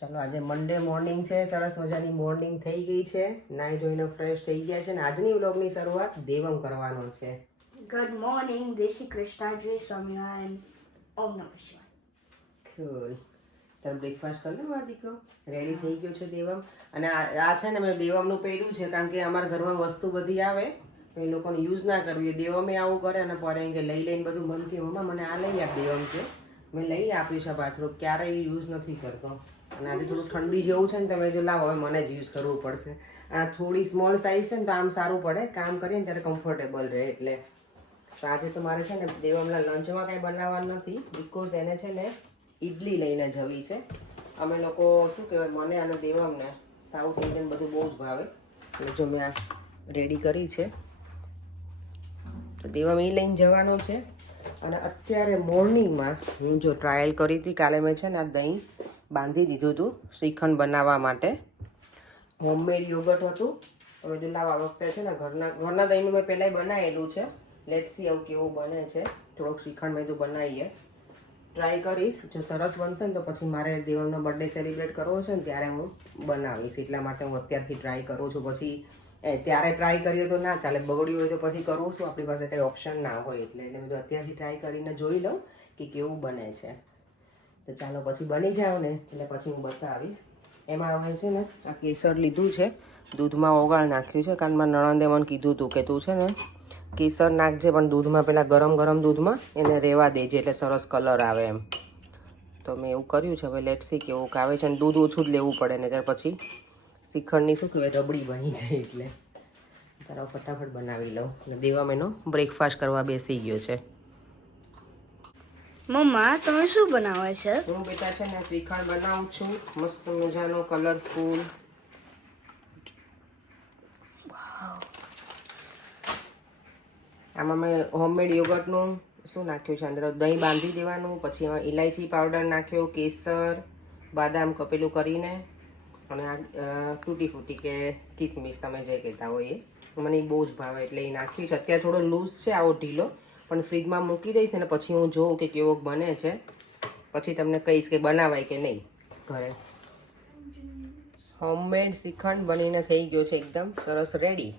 ચાલો આજે મંડે મોર્નિંગ છે, સરસ મજાની મોર્નિંગ થઈ ગઈ છે, નાઈ ધોઈને ફ્રેશ થઈ ગયા છે અને આજની વ્લોગની શરૂઆત દેવમ કરવાનો છે. ગુડ મોર્નિંગ, જય શ્રી કૃષ્ણ, જય સ્વામિનારાયણ, ઓમ નમઃ શિવાય. કુલ તાર બ્રેકફાસ્ટ કરી લો વાદીકો, રેડી થઈ ગયો છે દેવમ. અને આ છે ને મેં દેવમનું પહેર્યું છે કારણ કે અમારા ઘરમાં વસ્તુ બધી આવે તો એ લોકોને યુઝ ના કરવી. દેવમે આવું કરે અને પડે કે લઈ લઈને બધું મન કે મમ્મા મને આ લઈ આપ. દેવમ કે મેં લઈ આપ્યું છે પાથરું, ક્યારેય યુઝ નથી કરતો. અને આજે થોડું ઠંડી જેવું છે ને તમે જો લાવો હવે મને જ યુઝ કરવું પડશે. આ થોડી સ્મોલ સાઇઝ છે ને તો આમ સારું પડે, કામ કરીએ ને ત્યારે કમ્ફર્ટેબલ રહે. એટલે તો આજે તો મારે છે ને દેવમના લંચમાં કાંઈ બનાવવાનું નથી, બિકોઝ એને છે ને ઇડલી લઈને જવી છે. અમે લોકો શું કહેવાય, મને અને દેવમને સાઉથ ઇન્ડિયન બધું બહુ જ ભાવે. એટલે જો મેં આ રેડી કરી છે તો દેવમ એ લઈને જવાનો છે. અને અત્યારે મોર્નિંગમાં હું જો ટ્રાયલ કરી હતી, કાલે મેં છે ને આ દહીં બાંધી દીધું હતું શ્રીખંડ બનાવવા માટે. હોમમેડ યોગર્ટ હતું. અમે જો લાવવા વખતે છે ને ઘરના દહીંનું મેં પહેલાં બનાવેલું છે. લેટ્સ સી આવું કેવું બને છે. થોડોક શ્રીખંડ મેં તો બનાવીએ, ટ્રાય કરીશ. જો સરસ બનશે ને તો પછી મારે દેવમનો બર્થડે સેલિબ્રેટ કરવો છે ને ત્યારે હું બનાવીશ. એટલા માટે હું અત્યારથી ટ્રાય કરું છું. પછી ત્યારે ટ્રાય કરીએ તો ના ચાલે, બગડ્યું હોય તો પછી કરવું શું, આપણી પાસે કંઈ ઓપ્શન ના હોય. એટલે મેં તો અત્યારથી ટ્રાય કરીને જોઈ લઉં કે કેવું બને છે. તો ચાલો પછી બની જાવ ને એટલે પછી હું બતાવીશ. એમાં અમે છે ને આ કેસર લીધું છે, દૂધમાં ઓગાળ નાખ્યું છે. કારણ મારા નણંદે મને કીધું હતું કે તું છે ને કેસર નાખજે પણ દૂધમાં, પેલા ગરમ દૂધમાં એને રહેવા દેજે એટલે સરસ કલર આવે એમ. તો મેં એવું કર્યું છે. હવે લેટ્સી કેવું આવે છે. અને દૂધ ઓછું જ લેવું પડે ને ત્યાર પછી શ્રીખંડની શું કહેવાય રબડી બની જાય. એટલે તારા ફટાફટ બનાવી લઉં. અને દેવમ એનો બ્રેકફાસ્ટ કરવા બેસી ગયો છે. મમ્મા, તમે શું બનાવે છે? હું બેટા છે ને શ્રીખંડ બનાવું છું, મસ્ત મજાનો કલરફુલ. આમાં મેં હોમમેડ યોગર્ટનું શું નાખ્યું છે અંદર, દહીં બાંધી દેવાનું, પછી એમાં ઇલાયચી પાવડર નાખ્યો, કેસર, બાદામ કપેલું કરીને, અને આ તૂટી ફૂટી કે કિસમિસ તમે જે કહેતા હોય એ મને બહુ જ ભાવે એટલે એ નાખ્યું છે. અત્યારે થોડો લૂઝ છે, આવો ઢીલો, પણ ફ્રીજમાં મૂકી દઈશ ને પછી હું જોઉં કે કેવો બને છે. પછી તમને કહીશ કે બનાવાય કે નહીં ઘરે. હોમમેડ શ્રીખંડ બનીને થઈ ગયો છે એકદમ સરસ રેડી.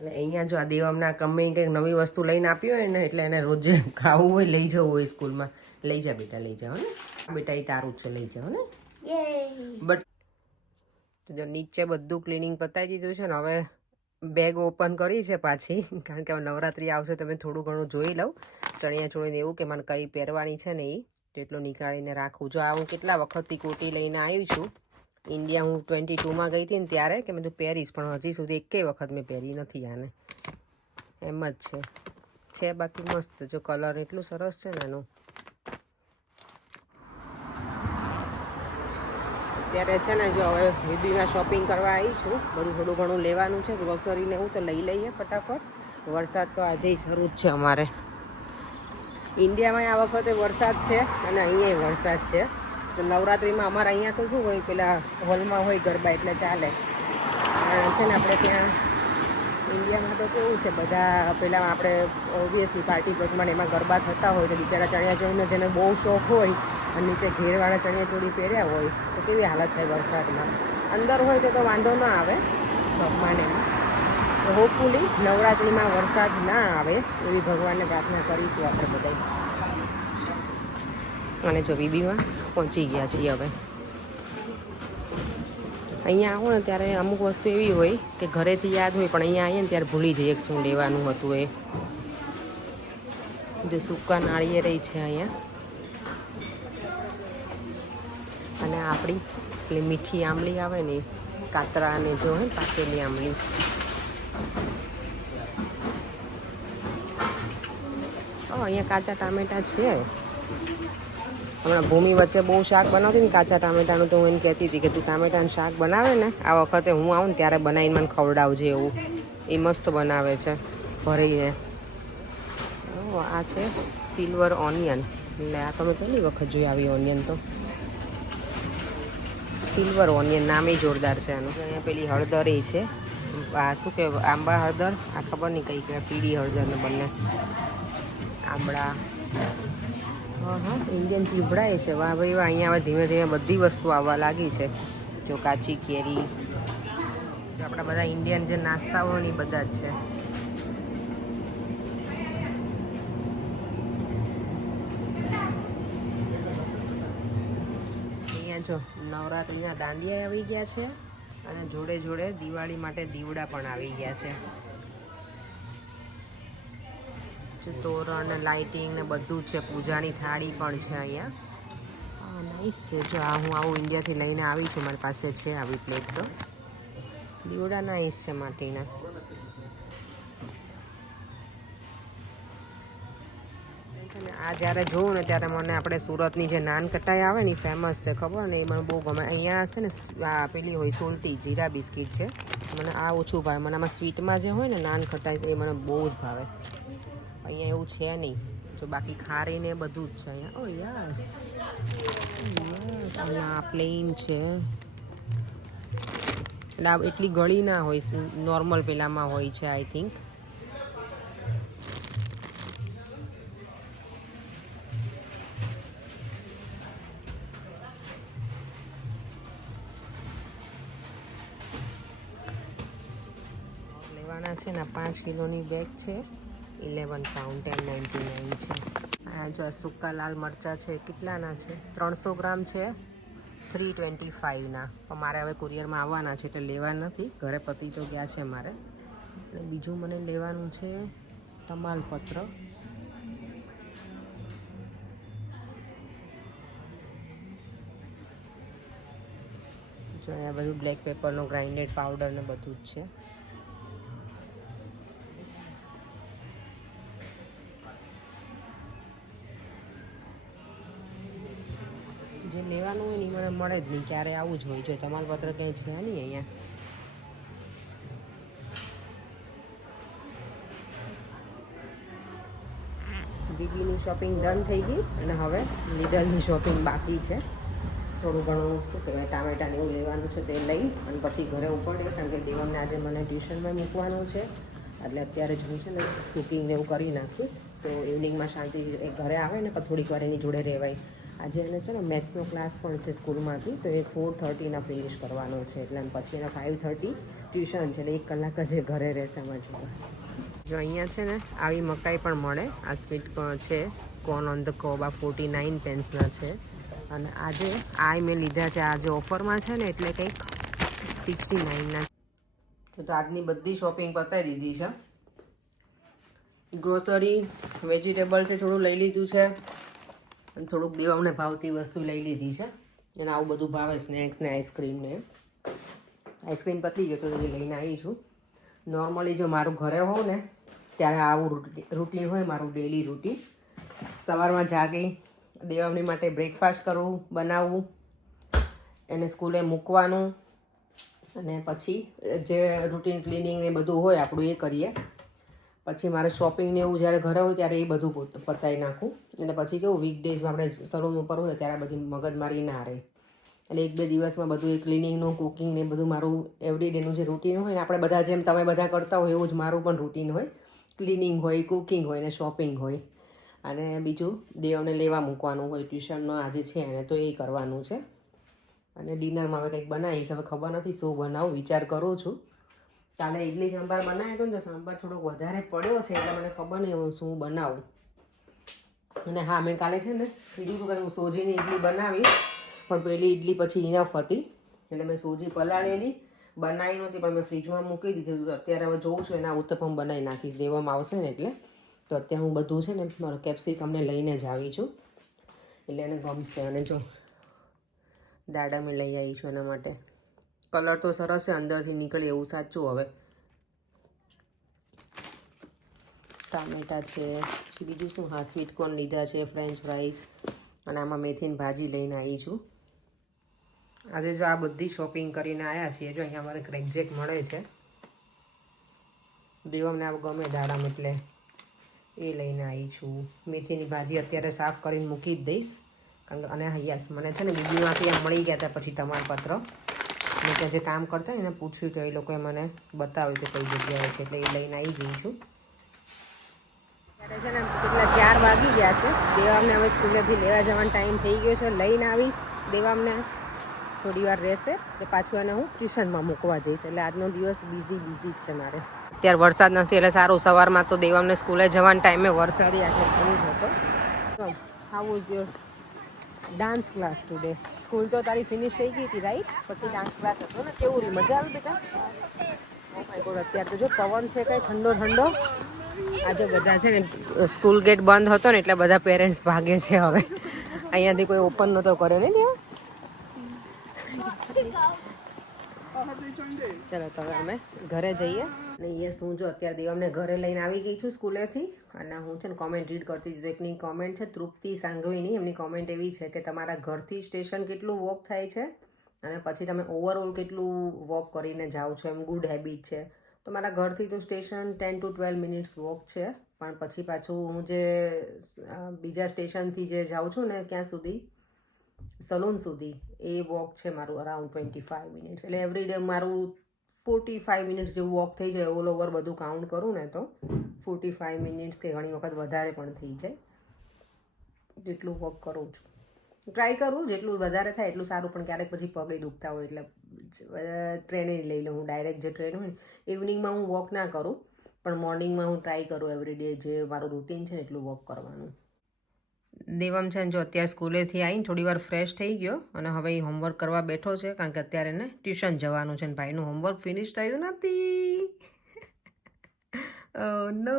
અને અહીંયા જો આ દેવમના ગમે કંઈક નવી વસ્તુ લઈને આપી હોય ને એટલે એને રોજે ખાવું હોય, લઈ જવું હોય સ્કૂલમાં. લઈ જા બેટા, લઈ જાઓ ને બેટા, એ તારું જ છે, લઈ જાઓ ને. બટ જો નીચે બધું ક્લિનિંગ પતાવી દીધું છે ને હવે બેગ ઓપન કરી છે પાછી, કારણ કે હવે નવરાત્રિ આવશે તો મેં થોડું ઘણું જોઈ લઉં. ચણિયા ચોળીને એવું કે મને કઈ પહેરવાની છે ને એ તેટલું નીકાળીને રાખું. જો આ હું કેટલા વખતથી કુર્તી લઈને આવી છું ઇન્ડિયા. હું 22માં ગઈ હતી ને ત્યારે કે મેં તો પહેરીશ, પણ હજી સુધી એકેય વખત મેં પહેરી નથી આને. એમ જ છે બાકી મસ્ત. જો કલર એટલું સરસ છે ને એનું. અત્યારે છે ને જો હવે બેબીમાં શોપિંગ કરવા આવી છું. બધું થોડું ઘણું લેવાનું છે, ગ્રોસરીને એવું તો લઈ લઈએ ફટાફટ. વરસાદ તો આજે શરૂ જ છે અમારે ઇન્ડિયામાં. આ વખતે વરસાદ છે અને અહીંયા વરસાદ છે. તો નવરાત્રિમાં અમારે અહીંયા તો શું હોય, પેલા હોલમાં હોય ગરબા એટલે ચાલે. છે ને આપણે ત્યાં ઇન્ડિયામાં તો કેવું છે, બધા પેલા આપણે ઓબ્વિયસલી પાર્ટી પ્લોટમાં એમાં ગરબા થતા હોય તો બિચારા ચણિયાચોળીનો જેને બહુ શોખ હોય અને નીચે ઘેરવાળા ચણિયાચોળી પહેર્યા હોય તો કેવી હાલત થાય વરસાદમાં. અંદર હોય તો વાંધો ના આવે શોખમાં ને. તો હોપફુલી નવરાત્રિમાં વરસાદ ના આવે એવી ભગવાનને પ્રાર્થના કરીશું આપણે બધા. અને જો બીબીમાં પહોંચી ગયા છીએ હવે. અહીંયા આવો ને ત્યારે અમુક વસ્તુ એવી હોય કે ઘરેથી યાદ હોય પણ અહીંયા આવીએ ને ત્યારે ભૂલી જઈએ કે શું લેવાનું હતું એ. જે સૂકા નાળિયેર છે અહીંયા. અને આપણી પેલી મીઠી આંબલી આવે ને કાતરા અને જો હે પાકેલી આંબલી. અહીંયા કાચા ટામેટા છે. હમણાં ભૂમિ વચ્ચે બહુ શાક બનાવતી ને કાચા ટામેટાનું, તો હું એને કહેતી હતી કે તું ટામેટાનું શાક બનાવે ને આ વખતે હું આવું ને ત્યારે બનાવીને મને ખવડાવજે એવું. એ મસ્ત બનાવે છે ભરીને. આ છે સિલ્વર ઓનિયન. એટલે આ તમે પહેલી વખત જોઈ આવી ઓનિયન તો. સિલ્વર ઓનિયન નામે જોરદાર છે આનું. અહીંયા પેલી હળદર એ છે, આ શું કહેવાય આંબા હળદર, આ ખબર નહીં કઈ કહેવાય, પીળી હળદર ને બંને આંબળા. હા હા ઇન્ડિયન ચીભડાય છે વાહ ભાઈ વાહ. અહીંયા હવે ધીમે ધીમે બધી વસ્તુ આવવા લાગી છે. જો કાચી કેરી, જો આપણા બધા ઇન્ડિયન જે નાસ્તા હોય ને એ બધા જ છે. અહીંયા જો નવરાત્રિના દાંડિયા આવી ગયા છે અને જોડે જોડે દિવાળી માટે દીવડા પણ આવી ગયા છે. જે તોરણ ને લાઇટિંગ ને બધું જ છે. પૂજાની થાળી પણ છે અહીંયા. હા નાઈસ છે. જો આ હું આવું ઇન્ડિયાથી લઈને આવી છું, મારી પાસે છે આવી પ્લેટ. તો દીવડા નાઈસ છે માટીના. આ જ્યારે જોઉં ને ત્યારે મને આપણે સુરતની જે નાન કટાઈ આવે ને એ ફેમસ છે, ખબર ને, એ મને બહુ ગમે. અહીંયા છે ને આ પેલી હોય સોલ્ટી જીરા બિસ્કિટ છે, મને આ ઓછું ભાવે. મને આમાં સ્વીટમાં જે હોય ને નાન ખટાઈ એ મને બહુ જ ભાવે. અહીંયા એવું છે નહીં. જો બાકી ખારીને બધું જ છે અહીંયા. ઓ યસ અહીંયા પ્લેન છે. એટલે આ એટલી ગળી ના હોય, નોર્મલ પેલામાં હોય છે આઈ થિંક. લેવાના છે ને 5 કિલોની બેગ છે, 11 પાઉન્ડ 10.99 છે. આ જો સૂકા લાલ મરચાં છે, કેટલાના છે? 300 ગ્રામ છે, 325ના. પણ મારે હવે કુરિયરમાં આવવાના છે એટલે લેવા નથી, ઘરે પતિ જો ગયા છે મારે. અને બીજું મને લેવાનું છે તમાલપત્ર. જો અહીંયા બધું બ્લેક પેપરનો ગ્રાઇન્ડેડ પાવડર ને બધું જ છે. જે લેવાનું હોય ને એ મને મળે જ નહીં, ક્યારે આવું જ હોય. જો તમાલપત્ર કંઈ છે નહીં અહીંયા. દીદીની શોપિંગ ડન થઈ ગઈ અને હવે લીડલની શોપિંગ બાકી છે. થોડું ઘણું શું કહેવાય ટામેટાને એવું લેવાનું છે તે લઈ અને પછી ઘરે ઉપડીએ, કારણ કે દેવમને આજે મને ટ્યુશનમાં મૂકવાનું છે. એટલે અત્યારે જ હું છે ને કુકિંગ એવું કરી નાખીશ, તો ઇવનિંગમાં શાંતિ ઘરે આવે ને પણ થોડીક વાર એની જોડે રહેવાય. આજે એને છે ને મેથ્સનો ક્લાસ પણ છે સ્કૂલમાંથી, તો એ 4:30 ફિનિશ કરવાનો છે. એટલે પછી એના 5:30 ટ્યુશન છે, એટલે 1 કલાક જ એ ઘરે રહેશે મજૂર. જો અહીંયા છે ને આવી મકાઈ પણ મળે. આ સ્વીટ છે કોર્ન ઓન ધ કોબ, આ 49 પેન્સના છે. અને આજે આ મેં લીધા છે, આજે ઓફરમાં છે ને એટલે કંઈક 69ના. તો આજની બધી શોપિંગ પતાવી દીધી છે. ગ્રોસરી વેજીટેબલ છે થોડું લઈ લીધું છે, અને થોડુંક દેવામને ભાવતી વસ્તુ લઈ લીધી છે. અને આવું બધું ભાવે, સ્નેક્સ ને આઈસ્ક્રીમ ને. આઈસ્ક્રીમ પતી ગયો તો એ લઈને આવી છું. નોર્મલી જો મારું ઘરે હોઉં ને ત્યારે આવું રૂટીન હોય મારું, ડેલી રૂટીન. સવારમાં જાગી દેવામની માટે બ્રેકફાસ્ટ કરવું, બનાવવું, એને સ્કૂલે મૂકવાનું, અને પછી જે રૂટીન ક્લિનિંગ ને બધું હોય આપણું એ કરીએ. પછી મારે શોપિંગ ને એવું જ્યારે ઘરે હોય ત્યારે એ બધું પતાવી નાખું. એટલે પછી કેવું વીકડેઝમાં આપણે સલૂન ઉપર હોય ત્યારે બધી મગજમારી ના રહે. એટલે 1-2 દિવસમાં બધું એ ક્લિનિંગનું, કુકિંગ ને બધું મારું એવરીડેનું જે રૂટીન હોય ને, આપણે બધા જેમ તમે બધા કરતા હોય એવું જ મારું પણ રૂટીન હોય. ક્લિનિંગ હોય, કુકિંગ હોય ને શોપિંગ હોય. અને બીજું દેવને લેવા મૂકવાનું હોય ટ્યુશનનો આજે છે એને, તો એ કરવાનું છે. અને ડિનરમાં હવે કંઈક બનાવીશ, હવે ખબર નથી શું બનાવું, વિચાર કરું છું. કાલે ઇડલી સાંભાર બનાવ્યો હતો ને, તો સાંભાર થોડોક વધારે પડ્યો છે એટલે મને ખબર નહીં હું શું બનાવું. અને હા, મેં કાલે છે ને કીધું હતું કે હું સોજીની ઇડલી બનાવીશ, પણ પેલી ઇડલી પછી ઇનફ હતી એટલે મેં સોજી પલાળેલી બનાવી નહોતી, પણ મેં ફ્રીજમાં મૂકી દીધું. અત્યારે હવે જોઉં છું એના ઉત્તપમ બનાવી નાખીશ, દેવામાં આવશે ને એટલે. તો અત્યારે હું બધું છે ને મારો કેપ્સિકમને લઈને જ આવી છું, એટલે એને ગમશે. અને જો દાડા મેં લઈ આવી છું એના માટે. કલર તો સરસ છે, અંદરથી નીકળે એવું સાચું. હવે ટામેટા છે, પછી બીજું શું, હા સ્વીટ કોર્ન લીધા છે, ફ્રેન્ચ ફ્રાઈઝ, અને આમાં મેથીની ભાજી લઈને આવી છું. આજે જો આ બધી શોપિંગ કરીને આવ્યા છીએ. જો અહીંયા અમારે ક્રેકજેક મળે છે, દેવમને આ ગમે દાડામ, એટલે એ લઈને આવી છું. મેથીની ભાજી અત્યારે સાફ કરીને મૂકી જ દઈશ, કારણ કે અને યસ મને છે ને બીજીમાંથી આમ મળી ગયા હતા પછી તમાલપત્ર. મેં ત્યાં જે કામ કરતા એને પૂછ્યું તો એ લોકોએ મને બતાવ્યું કે કઈ જગ્યાએ છે, એટલે એ લઈને આવી જઈ છું. અત્યારે છે ને કેટલા 4 વાગી ગયા છે. દેવામને હવે સ્કૂલેથી લેવા જવાનો ટાઈમ થઈ ગયો છે. લઈને આવીશ દેવામને, થોડી વાર રહેશે તો પાછું એને હું ટ્યુશનમાં મૂકવા જઈશ. એટલે આજનો દિવસ બિઝી જ છે મારે. અત્યારે વરસાદ નથી એટલે સારું. સવારમાં તો દેવામને સ્કૂલે જવાના ટાઈમે વરસાદી આજે બહુ જ હતો. How was your dance class today? School તો તારી ફિનિશ થઈ ગઈ હતી રાઈટ? પછી ડાન્સ ક્લાસ હતો ને, કેવું રહી? મજા આવી બેટા? ઓ માય ગોડ, અત્યારે તો જો પવન છે કઈ ઠંડો. આજે બધા છે ને સ્કૂલ ગેટ બંધ હતો ને એટલે બધા પેરેન્ટ્સ ભાગે છે હવે. અહીંયાથી કોઈ ઓપન નહોતો કર્યો ને દેવા. ચલો તો હવે અમે ઘરે જઈએ. અને અહીંયા શું જો અત્યારે દેવામને ઘરે લઈને આવી ગઈ છું સ્કૂલેથી. અને હું છે ને કોમેન્ટ રીડ કરતી હતી. તો એકની કોમેન્ટ છે તૃપ્તિ સાંઘવીની. એમની કોમેન્ટ એવી છે કે તમારા ઘરથી સ્ટેશન કેટલું વોક થાય છે અને પછી તમે ઓવરઓલ કેટલું વોક કરીને જાઓ છો, એમ ગુડ હેબિટ છે. તો મારા ઘરથી તો સ્ટેશન 10 to 12 મિનિટ્સ વોક છે. પણ પછી પાછું હું જે બીજા સ્ટેશનથી જે જાઉં છું ને ક્યાં સુધી, સલૂન સુધી, એ વોક છે મારું અરાઉન્ડ 25 મિનિટ્સ. એટલે એવરી ડે મારું 45 મિનિટ્સ જેવું વોક થઈ જાય. ઓલ ઓવર બધું કાઉન્ટ કરું ને તો 45 મિનિટ્સ કે ઘણી વખત વધારે પણ થઈ જાય. જેટલું વોક કરું છું, ટ્રાય કરું જેટલું વધારે થાય એટલું સારું. પણ ક્યારેક પછી પગે દુખતા હોય એટલે ટ્રેને લઈ લઉં હું. ડાયરેક્ટ જે ટ્રેન હોય ને ઇવનિંગમાં હું વોક ના કરું, પણ મોર્નિંગમાં હું ટ્રાય કરું એવરી ડે જે મારું રૂટીન છે ને એટલું વોક કરવાનું. દેવમ છે ને જો અત્યારે સ્કૂલેથી આવીને થોડી વાર ફ્રેશ થઈ ગયો અને હવે એ હોમવર્ક કરવા બેઠો છે. કારણ કે અત્યારે એને ટ્યુશન જવાનું છે ને ભાઈનું હોમવર્ક ફિનિશ થયું નથી. નો,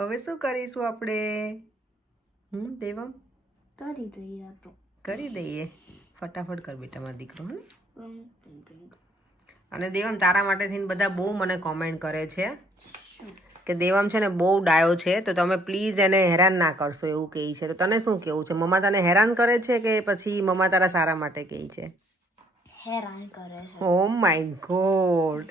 હવે શું કરીશું આપણે? દેવમ કરી દઈએ. ફટાફટ કર બેટા મારો દીકરો. અને દેવમ તારા માટે થઈને બધા બહુ મને કોમેન્ટ કરે છે કે દેવમ છે ને બહુ ડાયો છે, તો તમે પ્લીઝ એને હેરાન ના કરશો એવું કહે છે. તો તને શું કેવું છે? મમ્મા તને હેરાન કરે છે કે પછી મમ્મા તારા સારા માટે કહે છે? હેરાન કરે છે. ઓ માય ગોડ,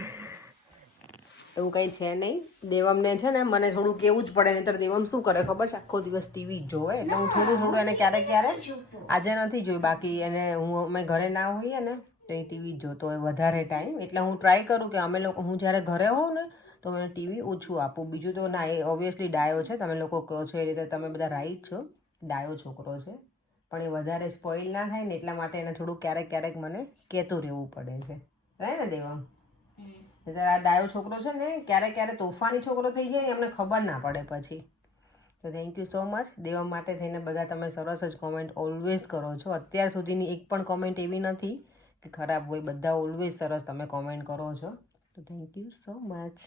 એવું કંઈ છે નહીં. દેવમને છે ને મને થોડું કેવું જ પડે. નહીંતર દેવમ શું કરે ખબર છે? આખો દિવસ ટીવી જ જોવે. એટલે હું થોડું એને ક્યારેક આજે નથી જોયું. બાકી એને અમે ઘરે ના હોઈએ ને તો એ ટીવી જ જોતો હોય વધારે ટાઈમ. એટલે હું ટ્રાય કરું કે અમે લોકો, હું જ્યારે ઘરે હોઉં ને તો મને ટીવી ઓછું આપું. બીજું તો ના, એ ઓબ્વિયસલી ડાયો છે. તમે લોકો કહો છો એ રીતે તમે બધા રાઈટ છો, ડાયો છોકરો છે. પણ એ વધારે સ્પોઇલ ના થાય ને એટલા માટે એને થોડું ક્યારેક મને કહેતું રહેવું પડે છે. રાય ને દેવમ? એટલે આ ડાયો છોકરો છે ને ક્યારેક તોફાની છોકરો થઈ જાય ને અમને ખબર ના પડે પછી. તો thank you so much. Devam માટે થઈને બધા તમે સરસ જ કોમેન્ટ ઓલવેઝ કરો છો. અત્યાર સુધીની એક પણ કોમેન્ટ એવી નથી કે ખરાબ હોય. બધા ઓલવેઝ સરસ તમે કોમેન્ટ કરો છો. તો થેન્ક યુ સો મચ.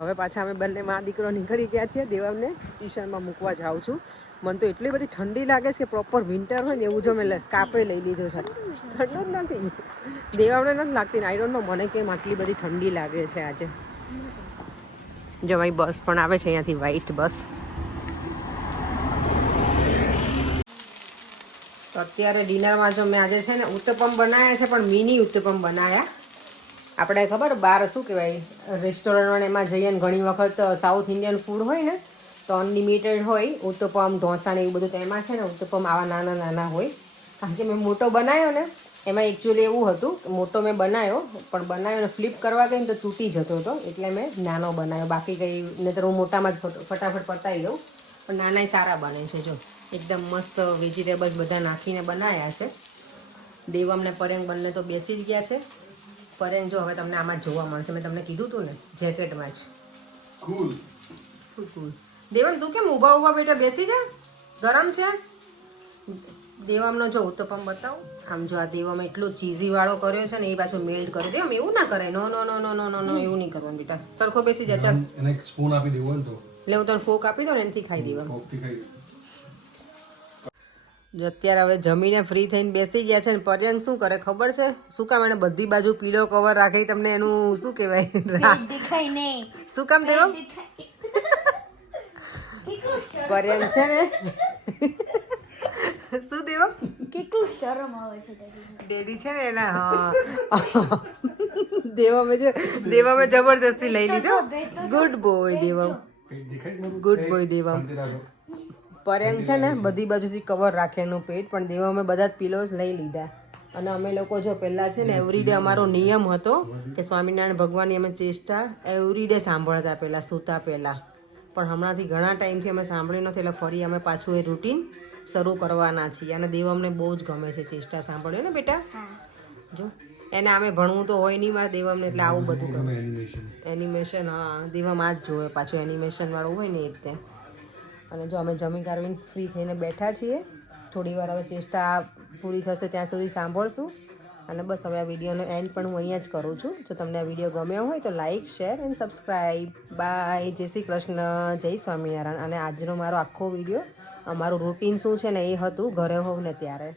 હવે પાછા અમે બંને માં દીકરો નીકળી ગયા છીએ. દેવમને ટ્યુશનમાં મૂકવા જાઉં છું. મને તો એટલી બધી ઠંડી લાગે છે કે પ્રોપર વિન્ટર હોય ને એવું જો મેં સ્કાર્ફે લઈ લીધો છે. ઠંડુ જ નથી. દેવામને નથી લાગતી ને આઈ ડોન્ટ નો મને કેમ આટલી બધી ઠંડી લાગે છે આજે. જો ભાઈ બસ પણ આવે છે અહીંયાથી, વ્હાઈટ બસ. તો અત્યારે ડિનરમાં જો મેં આજે છે ને ઉત્તપમ બનાવ્યા છે, પણ મિની ઉત્તપમ બનાવ્યા. આપણે ખબર બહાર શું કહેવાય રેસ્ટોરન્ટ એમાં જઈએ ને ઘણી વખત સાઉથ ઇન્ડિયન ફૂડ હોય ને તો અનલિમિટેડ હોય ઉત્તપમ, ઢોસા ને એવું બધું. તો એમાં છે ને ઉત્તપમ આવા નાના હોય. કારણ કે મેં મોટો બનાવ્યો ને એમાં એકચ્યુઅલી એવું હતું કે મોટો મેં બનાવ્યો, પણ બનાવ્યો ને ફ્લિપ કરવા ગઈ ને તો તૂટી જતો હતો. એટલે મેં નાનો બનાવ્યો. બાકી કંઈ નહીં તો હું મોટામાં જ ફટાફટ પતાવી દઉં. પણ નાના સારા બને છે. જો એકદમ મસ્ત વેજીટેબલ્સ બધા નાખીને બનાવ્યા છે. દેવમ ને પરેંગ બંને તો બેસી જ ગયા છે. પરેંગ જો હવે તમને આમાં જોવા મળશે. મેં તમને કીધું હતું ને જેકેટમાં જ. કુલ શું કુલ? દેવમ તું કેમ ઊભા બેટા બેસી જા, ગરમ છે. દેવમનો જો ઉત્તપમ બતાવો. આમ જો આ દેવમ એટલો ચીઝી વાળો કર્યો છે ને એ પાછો મેલ્ટ કર્યો. દેવમ એવું ના કરે. નો નો નો નો નો નો નો એવું નહીં કરવાનું બેટા. સરખો બેસી જા. ચાલ એને સ્પૂન આપી દેવો ને તો એટલે હું તને ફોક આપી દઉં ને એનાથી ખાઈ દેવા. જો અત્યારે હવે જમીને ફ્રી થઈને બેસી ગયા છે ને પર્યંક શું કરે ખબર છે? શું કામ એને બધી બાજુ પીળો કવર રાખી? તમને એનું શું કહેવાય? શું કામ દેવો? પર્યંક છે ને શું દેવો કેટલું શરમ આવે છે ડેડી છે ને એના. હા દેવમે જબરજસ્તી લઈ લીધો. Good boy Devam, good boy Devam. પર્યંક છે ને બધી બાજુથી કવર રાખે એનું પેટ. પણ દેવા અમે બધા જ પિલોઝ લઈ લીધા. અને અમે લોકો જો પહેલાં છે ને એવરીડે અમારો નિયમ હતો કે સ્વામિનારાયણ ભગવાનની અમે ચેષ્ટા એવરીડે સાંભળતા પહેલાં સૂતા પહેલાં. પણ હમણાંથી ઘણા ટાઈમથી અમે સાંભળ્યું નથી, એટલે ફરી અમે પાછું એ રૂટીન શરૂ કરવાના છીએ. અને દેવમને બહુ જ ગમે છે ચેષ્ટા સાંભળ્યો ને બેટા? હા. જો એને આમે ભણવું તો હોય નહીં મારા દેવમને, એટલે આવું બધું ગમે. એનિમેશન, હા, દેવમ આ જ જોવે પાછું એનિમેશન વાળું હોય ને એ રીતે. અને જો અમે જમી કારવીને ફ્રી થઈને બેઠા છીએ. થોડી વાર હવે ચેષ્ટા પૂરી થશે ત્યાં સુધી સાંભળશું. અને બસ હવે આ વિડીયોનો એન્ડ પણ હું અહીંયા જ કરું છું. જો તમને આ વિડીયો ગમ્યો હોય તો like, share and subscribe. Bye. જય શ્રી કૃષ્ણ, જય સ્વામિનારાયણ. અને આજનો મારો આખો વિડીયો અમારું રૂટીન શું છે ને એ હતું ઘરે હોવ ને ત્યારે.